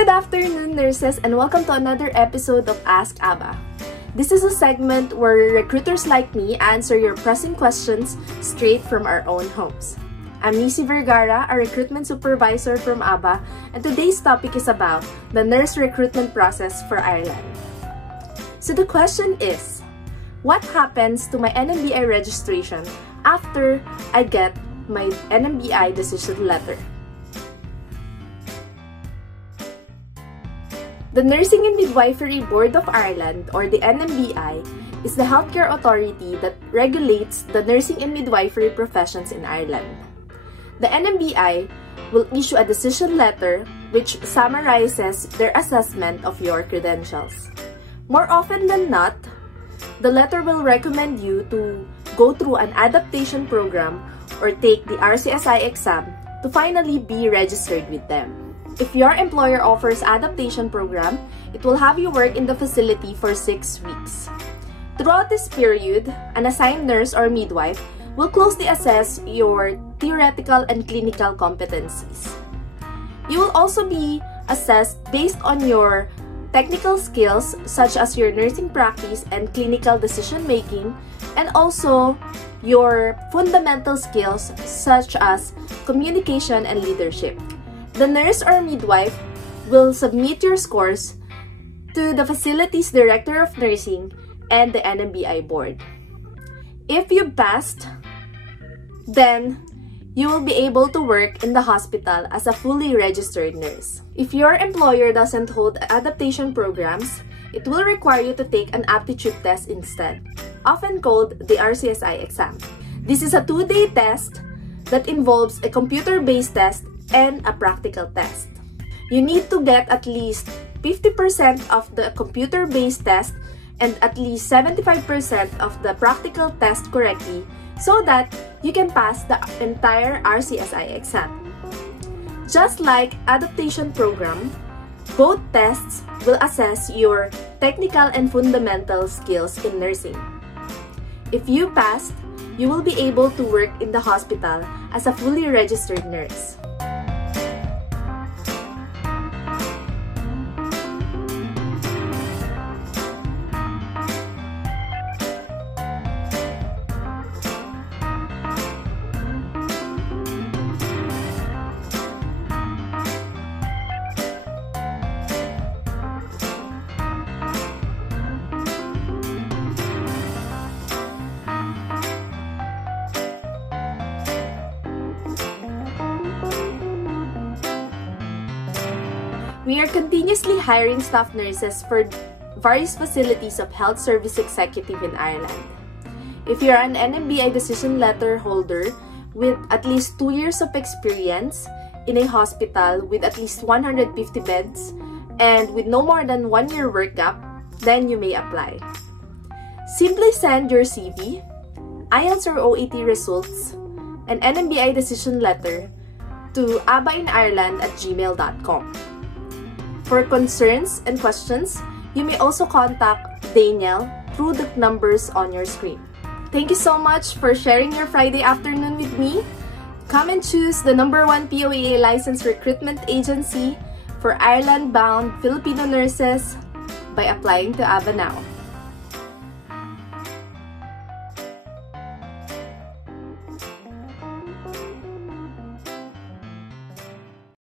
Good afternoon, nurses, and welcome to another episode of Ask Abba. This is a segment where recruiters like me answer your pressing questions straight from our own homes. I'm Nissy Vergara, a recruitment supervisor from Abba, and today's topic is about the nurse recruitment process for Ireland. So the question is, what happens to my NMBI registration after I get my NMBI Decision Letter? The Nursing and Midwifery Board of Ireland, or the NMBI, is the healthcare authority that regulates the nursing and midwifery professions in Ireland. The NMBI will issue a decision letter which summarizes their assessment of your credentials. More often than not, the letter will recommend you to go through an adaptation program or take the RCSI exam to finally be registered with them. If your employer offers adaptation program, it will have you work in the facility for 6 weeks. Throughout this period, an assigned nurse or midwife will closely assess your theoretical and clinical competencies. You will also be assessed based on your technical skills such as your nursing practice and clinical decision-making, and also your fundamental skills such as communication and leadership. The nurse or midwife will submit your scores to the facility's Director of Nursing and the NMBI board. If you passed, then you will be able to work in the hospital as a fully registered nurse. If your employer doesn't hold adaptation programs, it will require you to take an aptitude test instead, often called the RCSI exam. This is a 2-day test that involves a computer-based test and a practical test. You need to get at least 50% of the computer-based test and at least 75% of the practical test correctly so that you can pass the entire RCSI exam. Just like adaptation program, both tests will assess your technical and fundamental skills in nursing. If you passed, you will be able to work in the hospital as a fully registered nurse. We are continuously hiring staff nurses for various facilities of health service executive in Ireland. If you are an NMBI Decision Letter holder with at least 2 years of experience in a hospital with at least 150 beds and with no more than 1 year work gap, then you may apply. Simply send your CV, IELTS or OET results, and NMBI Decision Letter to abbainireland@gmail.com. For concerns and questions, you may also contact Daniel through the numbers on your screen. Thank you so much for sharing your Friday afternoon with me. Come and choose the #1 POAA licensed recruitment agency for Ireland-bound Filipino nurses by applying to Abba now.